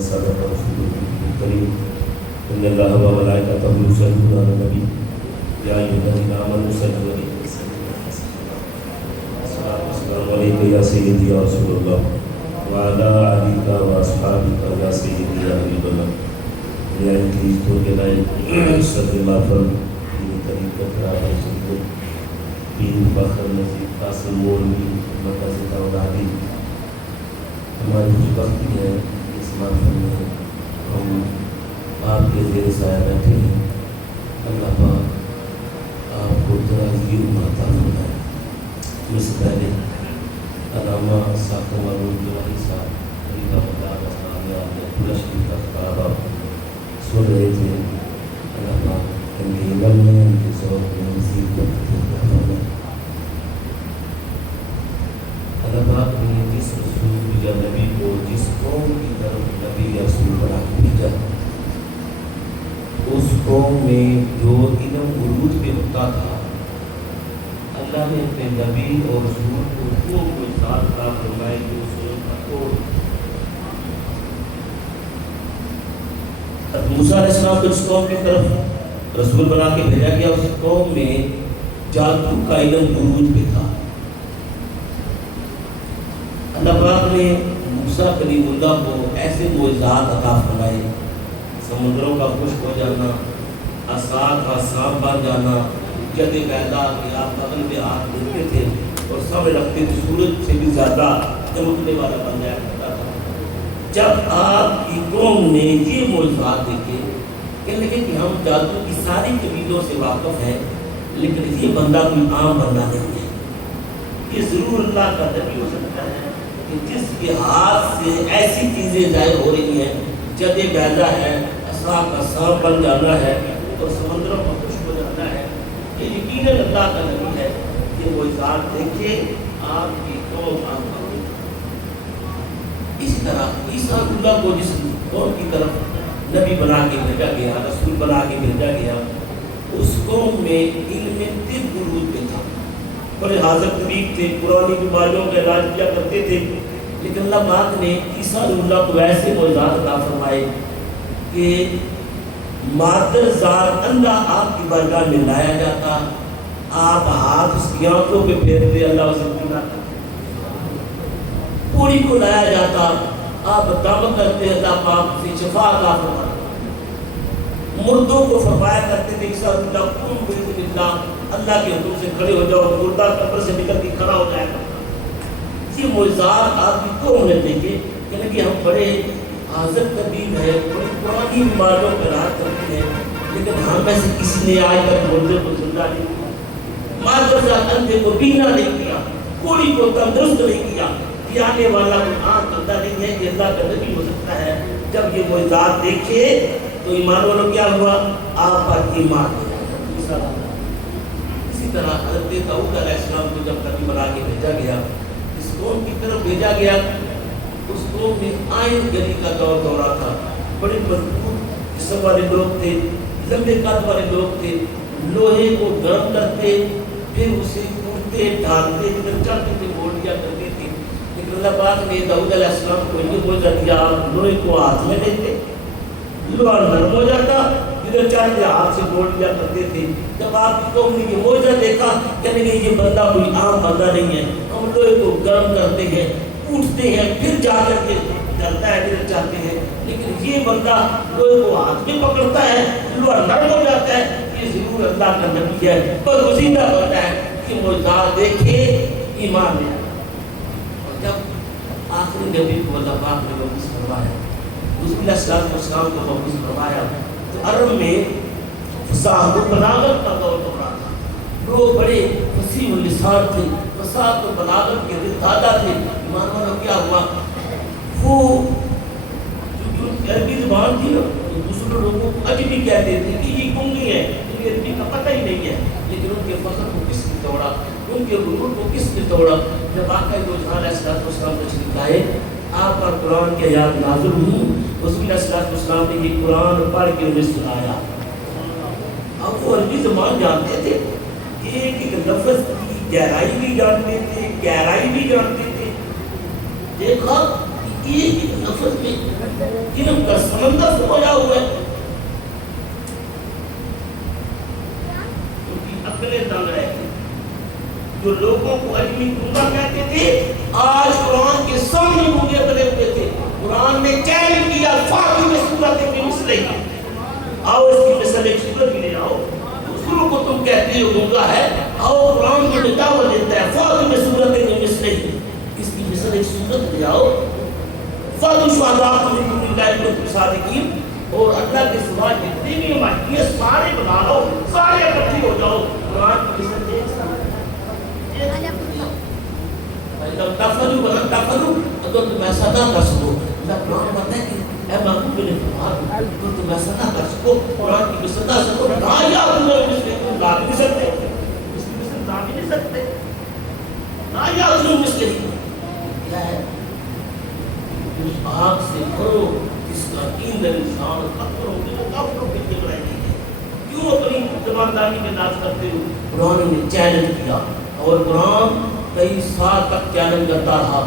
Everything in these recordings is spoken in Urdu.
صدق رسوله الكريم إن الله وملائكته يصلون على النبي يا أيها الذين آمنوا صلوا عليه وسلموا تسليما السلام عليك يا سيدي يا رسول الله وعلى آلك وأصحابك يا سيدي يا حبيب الله يا كريستو کے لائق صد مافر دین طریقت راہ سنت پیر فخر نصیب قاسم مولوی مرکز اولادی ہماری جو بختی ہے اس محفل میں ہم آپ کے زیر سایہ بیٹھے ہیں. اللہ پاک آپ کو درازی عمر عطا فرمائے. اس سے پہلے علامہ ساکر معروف جوہری صاحب طریقہ مدار اسلامیہ نے پورا شریف کا خطاب سن رہے تھے. اللہ پاک ان کے علم میں ان کے ذوق میں مزید برکت عطا فرمائے. اللہ پاک نے جس رسول یا نبی کو جس قوم کی طرف نبی یا رسول بنا کے بھیجا اس قوم میں جو علم عروج پہ ہوتا تھا اللہ نے اپنے نبی اور رسول کو کوئی ساتھ عطا فرمائے کہ اس علم کا توڑ. موسیٰ علیہ السلام کو جس قوم کی طرف رسول بنا کے بھیجا گیا اس قوم میں جادو کا علم عروج پہ تھا. اللہ پاک نے موسیٰ کلیم اللہ کو ایسے معجزات عطا فرمائے. سمندروں کا خشک ہو جانا، آسات کا سانپ بن جانا، جد پیدا کہ آپ بغل میں ہاتھ دیکھتے تھے اور سمجھ رکھتے تھے سورج سے بھی زیادہ چمکنے والا بن جایا کرتا تھا. جب آپ کی قوم نے یہ معجزات دیکھے کہنے لگے کہ ہم جادو کی ساری قبیلوں سے واقف ہیں لیکن یہ بندہ کوئی عام بندہ نہیں ہے. یہ ضرور اللہ کا نبی ہو سکتا ہے کہ جس کے ہاتھ سے ایسی چیزیں ظاہر ہو رہی ہیں، جد پیدا ہے، اصحاب کا سانپ بن جانا ہے اور سمندروں کا خشک ہو جانا ہے. یہ یقیناً اللہ کا نبی ہے. یہ معجزات دیکھے آپ کی قوم آپ کا. اس طرح عیسیٰ اللہ کو جس قوم کی طرف نبی بنا کے بھیجا گیا، رسول بنا کے بھیجا گیا، اس قوم میں علم طب عروج پہ تھا. بڑے حاضر طبیب تھے، پرانی بیماریوں کا علاج کیا کرتے تھے. لیکن اللہ پاک نے عیسیٰ اللہ کو ایسے معجزات عطا فرمائے کہ مادر زار اندھا آپ کی بارگاہ میں لایا جاتا، آپ ہاتھ اس کی آنکھوں پہ پھیرتے، اللہ اسے پینا کرتے. پوری کو لایا جاتا، آپ دعویٰ کرتے، اللہ پاک سے شفا عطا فرماتا. مردوں کو فرمایا کرتے تھے عیسیٰ اللہ قوم بإذن اللہ، اللہ کے حکم سے کھڑے ہو جاؤ، مردہ قبر سے نکل کے کھڑا ہو جائے گا. یہ معجزات آپ کی قوم نے دیکھے کہ ہم بڑے حاضر طبیب ہیں، بڑی پرانی بیماریوں پر راحت کرتے ہیں، لیکن ہم میں سے کسی نے آج تک مردے کو زندہ نہیں کیا، مادر زاد اندھے کو بینا نہیں کیا، کوڑی کو تندرست نہیں کیا. یہ آنے والا کوئی عام بندہ نہیں ہے، یہ اللہ کا نبی ہو سکتا ہے. جب یہ معجزات دیکھے تو ایمان والوں کیا ہوا؟ آپ پر ایمان ہو جائے. اسی طرح حضرت داؤد علیہ السلام کو جب نبی بنا کے بھیجا گیا، اس قوم کی طرف بھیجا گیا، اس قوم میں آئین گری کا دور دورہ تھا. بڑے مضبوط جسم والے لوگ تھے، لمبے قد والے لوگ تھے. لوہے کو گرم کرتے، پھر اسے کوڑتے ڈھالتے، جب چلتے تھے بول دیا کرتے تھے. لیکن اللہ پاک نے داؤد علیہ السلام کو یہ معجزہ دیا، آپ لوہے کو ہاتھ میں لیتے، لوہا نرم ہو جاتا، جدھر چاہتے ہاتھ سے بول دیا کرتے تھے. جب آپ کی قوم نے یہ معجزہ دیکھا کہنے کہ یہ بندہ کوئی عام بندہ نہیں ہے، ہم لوہے کو گرم کرتے ہیں، اٹھتے ہیں، پھر جا کر کے جلتا ہے جدھر چاہتے ہیں. لیکن یہ بندہ لوہے کو ہاتھ میں پکڑتا ہے، لوہا نرم ہو جاتا ہے. یہ ضرور اللہ کا نبی ہے، پر وسیلہ بنتا ہے کہ معجزات دیکھے ایمان لے آئے. اور جب آخری نبی کو اللہ پاک نے واپس فرمایا، حضور علیہ السلام کو واپس فرمایا، تو عرب میں فصاحت و بلاغت کا دور ہو رہا تھا. لوگ بڑے فصیح اللسان تھے، فصاحت و بلاغت کے دل دادا تھے. ایمان والوں کیا ہوا؟ وہ جو عربی زبان تھی نا، دوسرے لوگوں کو عجمی کہتے تھے کہ یہ گنگی ہے، انہیں عربی کا پتہ ہی نہیں ہے. لیکن ان کے فخر کو کس نے توڑا، ان کے غرور کو کس نے توڑا؟ جب آقا روزانہ علیہ السلام تشریف لائے، آپ پر قرآن کی آیات نازل ہوئی، رسول اللہ صلی اللہ علیہ وسلم نے یہ قرآن پڑھ کے انہیں سنایا. اب وہ عربی زبان جانتے تھے، ایک ایک لفظ کی گہرائی بھی جانتے تھے، گہرائی بھی جانتے تھے. دیکھا ایک لفظ میں علم کا سمندر سمایا ہوا ہے. اپنے دل رہے تھے جو لوگوں کو علمی گنگا کہتے تھے آج قرآن کے سامنے گنگے بنے ہوئے تھے. قرآن نے چیلنج کیا فاتح میں صورت کی مثلیں آؤ اس کی مثل ایک صورت بھی لے آؤ. دوسروں کو تم کہتے ہو گنگا ہے, آؤ قرآن کو دعوت دیتا ہے فاتح میں صورت کی مثلیں اس کی مثل ایک صورت لے آؤ. فاتح شہداء من اللہ کو صادقین اور اللہ کے سوا جتنے بھی ہمارے یہ سارے بنا لو, سارے اکٹھے ہو جاؤ. قرآن کی مثل ایک تفضلوا ولن تفضلوا اگر تم ایسا نہ کر سکو. اللہ قرآن بتا ہے کہ اے محبوب نے فرمایا اگر تم ایسا نہ کر سکو, قرآن کی مثل نہ سکو, یا تم مسلم لا بھی سکتے, اس کی مثل لا بھی نہیں سکتے نہ, یا تم مسلم کیا ہے اس آگ سے کرو جس کا ایندھن انسان پتھروں کے کافروں کے دل رہے ہیں. کیوں اپنی زبانداری میں ناز کرتے ہو؟ قرآن نے چیلنج کیا اور قرآن کئی سال تک چیلنج کرتا رہا.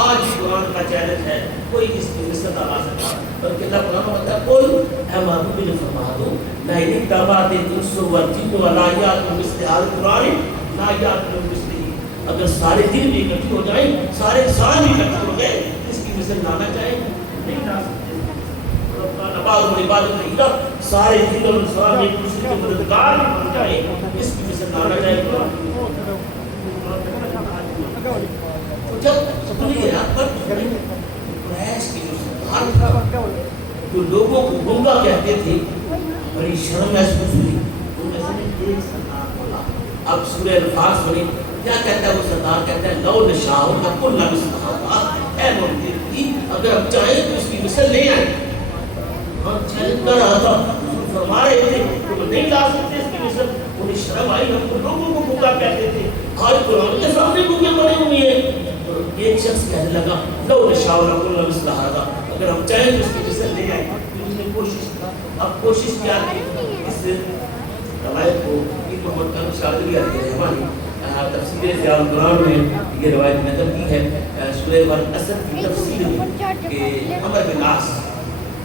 آج قرآن کا چیلنج ہے کوئی اس کی مثل نہ لا سکتا. بلکہ اللہ قرآن ہوتا ہے کوئی اے محبوب نے فرما دو نہ ان تابات انس والجن والآیات مثل القرآن لا یات مثلی. اگر سارے دن بھی اکٹھے ہو جائیں, سارے انسان بھی اکٹھے ہو جائیں, اس کی مثل لانا چاہیں نہیں لا سکتے. سارے دن اور انسان ایک دوسرے کے مددگار بن جائیں, اس کی مثل لانا چاہیں. جب سپنے رات پر قریش کے جو سردار تھا جو لوگوں کو گنگا کہتے تھے بڑی شرم محسوس ہوئی. ان میں سے ایک سردار بولا, اب سورہ الفاظ سنیں کیا کہتا ہے وہ سردار, کہتا ہے لو نشاء لقلنا مثل هذا, اے محمد کی اگر ہم چاہیں تو اس کی مثل لے آئیں. ہم چیلنج کر رہا تھا, فرما رہے تھے کہ وہ نہیں لا سکتے اس کی مثل. انہیں شرم آئی, ہم تو لوگوں کو گنگا کہتے تھے, آج قرآن کے سامنے گنگے بنے ہوئے ہیں. ایک شخص کہنے لگا لو نشاء لقلنا مثل هذا, اگر ہم چاہیں تو اس کی مثل لے آئیں. اس نے کوشش کی. اب کوشش کیا کی اس روایت کو یہ محمد خان شاذلی علیہ رحمانی تفسیر ضیاء القرآن میں یہ روایت نقل کی ہے سورہ والعصر کی تفسیر میں کہ عمر بن عاص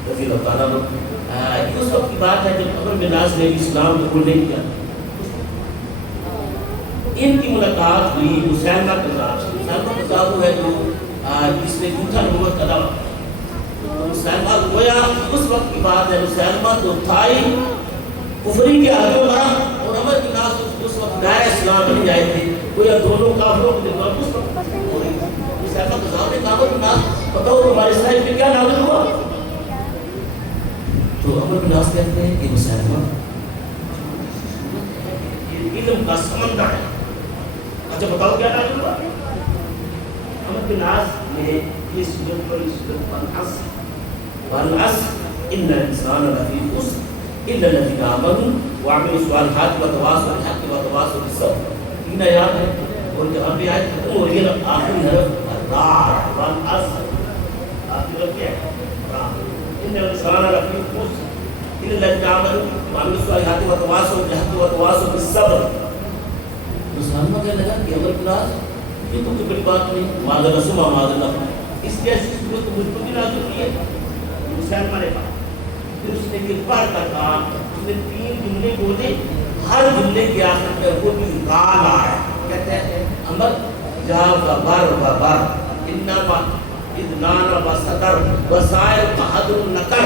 رضی اللہ تعالیٰ عنہ اس وقت کی بات ہے جب عمر بن عاص نے اسلام قبول نہیں کیا. ان کی ملاقات ہوئی مسیلمہ کذاب سے. مسیلمہ کذاب وہ ہے جو جس نے جھوٹا نبوت کا دعویٰ. مسیلمہ گویا اس وقت کی بات ہے, مسیلمہ تو تھا ہی کفری کے حالوں مرا اور عمر بن عاص اس وقت دائرہ اسلام میں نہیں آئے تھے. گویا دونوں کافروں کے دل اس وقت ہو رہی تھی. مسیلمہ کذاب نے کہا عمر بن عاص بتاؤ تمہارے صاحب میں کیا نازل ہوا؟ تو عمر بن عاص کہتے ہیں کہ مسیلمہ علم کا سمندر ہے. اچھا بتاؤ کیا نازل ہوا؟ عمر بن عاص نے یہ سورت پر والعصر ان الانسان لفی خسر الا الذین آمنوا وعملوا الصالحات وتواصوا بالحق وتواصوا بالصبر. تین آیات ہیں اور جہاں پہ آیت ختم ہو رہی ہے نا آخری حرف را والعصر, آخری حرف کیا ہے را. ان الانسان لفی خسر الا الذین آمنوا وعملوا الصالحات وتواصوا بالحق وتواصوا بالصبر. مسلمہ کہنے لگا کہ عمر بن عاص یہ تو کوئی بڑی بات نہیں, معاذ رسول معاذ اللہ, اس جیسی صورت مجھ کو بھی نازل ہوئی ہے. مسلمہ نے کہا, پھر اس نے یہ پڑھ کر کہا, اس نے 3 جملے بولے, ہر جملے کے آخر میں وہ بھی رال آ ہے. کہتے ہیں عمر جا بر بر انما ادنان و صدر وسائر بہادر نکر.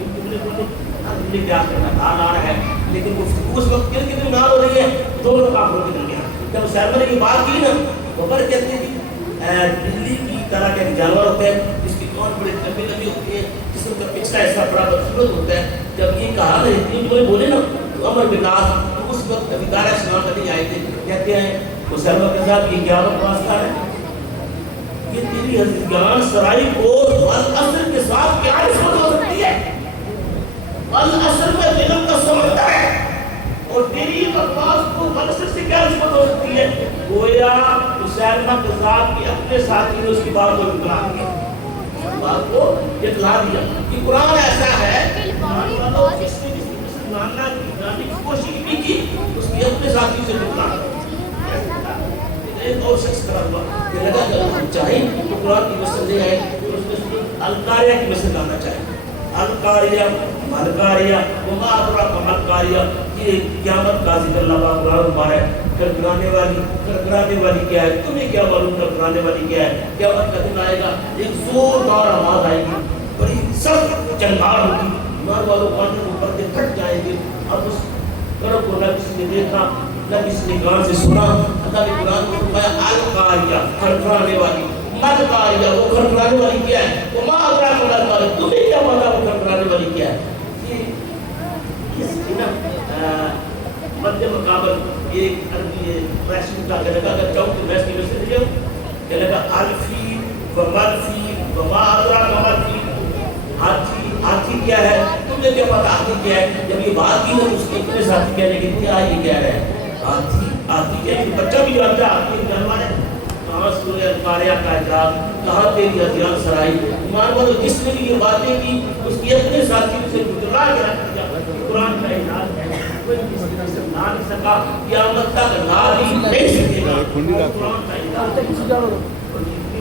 یہ جملے بولے, ہر جملے کے آخر میں رال آ رہا ہے, لیکن وہ اس وقت کتنی نال ہو رہی ہے دونوں کافروں کے درمیان. جب مسلمہ نے یہ بات کی نا تو عمر کہتے ہیں بلی کی طرح کا ایک جانور ہوتا ہے جس کی کون بڑے لمبی لمبی ہوتی ہے, جسم کا پچھلا حصہ بڑا بدصورت ہوتا ہے. جب یہ کہا نا اتنی کوئی بولے نا تو عمر بن عاص اس وقت ابھی دائرہ اسلام میں نہیں آئے تھے. کہتے ہیں مسلمہ کے ساتھ یہ کیا واسطہ ہے, یہ تیری حضرت سرائی کو والعصر کے ساتھ کیا نسبت ہو سکتی ہے؟ العصر میں علم کا سمندر ہے اور تیری الفاظ کو والعصر سے کیا نسبت ہو سکتی ہے؟ گویا مسلمہ کذاب کے اپنے ساتھی نے اس کی بات کو اطلاع دیا, بات کو اطلاع دیا کہ قرآن ایسا ہے جس نے جاننے کی کوشش بھی کی, اس کی اپنے ساتھی سے اطلاع ایک اور شخص کھڑا ہوا کہ لگا کہ ہم چاہیں تو قرآن کی مثل لے آئے. اس نے القاریہ کی مثل لانا چاہیے. القاریہ ملکاریہ وما ادراک ملکاریہ، یہ قیامت کا ذکر اللہ پاک قرآن ہمارا ہے. کرکرانے والی کیا ہے؟ تمہیں کیا معلوم کرکرانے والی کیا ہے؟ قیامت کا دن آئے گا، ایک زوردار آواز آئے گی، بڑی سخت چنگار ہوگی، ایمان والوں کانوں کو پردے کٹ جائیں گے. اب اس کرب کو نہ کسی نے دیکھا نہ کسی نے کان سے سنا. اللہ نے قرآن کو فرمایا القاریہ، کھڑکھڑانے والی. ملکاریہ، وہ کھڑکھڑانے والی کیا ہے؟ وما ادراک ملکاریہ، تمہیں کیا پتا وہ کھڑکھڑانے والی کیا ہے؟ یہ اس کی نا مد مقابل ایک عربی فیشن کا کہنے کا اگر چاہوں کہ میں اس کی وجہ سے کہنے کا الفی و ملفی وما ادراک ملفی. ہاتھی کیا ہے؟ تمہیں کیا پتا ہاتھی کیا ہے؟ جب یہ بات کی تو اس کے اتنے ساتھی کہنے کہ کیا یہ کہہ رہے ہیں؟ ہاتھی کیا ہے؟ بچہ بھی جانتا ہے ہاتھی ایک جانور ہے. کہاں سورہ القاریہ کا اجراء، کہاں تیری ہتھیار سرائی. ایمان والو جس نے بھی یہ باتیں کی اس کی اپنے ساتھی سے گزرا کے رکھ دیا. قرآن کا اعلان ہے، کوئی کسی نے سمجھا نہیں سکا، قیامت تک لا نہیں سکے گا. قرآن کا اعلان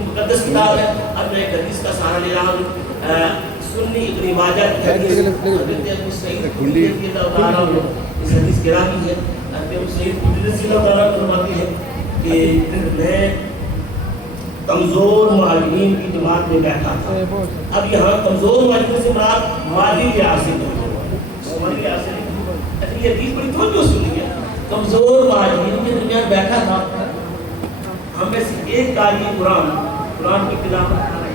مقدس کتاب ہے. اب میں ایک حدیث کا سہارا لے رہا ہوں، سنی روایت حدیث ابو سعید رضی اللہ تعالیٰ عنہ، اس حدیث کے راوی ہے ابو سعید رضی اللہ تعالیٰ عنہ فرماتے ہیں کہ میں کمزور مہاجرین کی جماعت میں بیٹھا تھا. اب یہاں کمزور مہاجرین سے مراد مالی لحاظ سے مالی لحاظ سے یہ حدیث بڑی توجہ سنی ہے. کمزور مہاجرین کے درمیان بیٹھا تھا. ہم میں سے ایک قاری قرآن کی تلاوت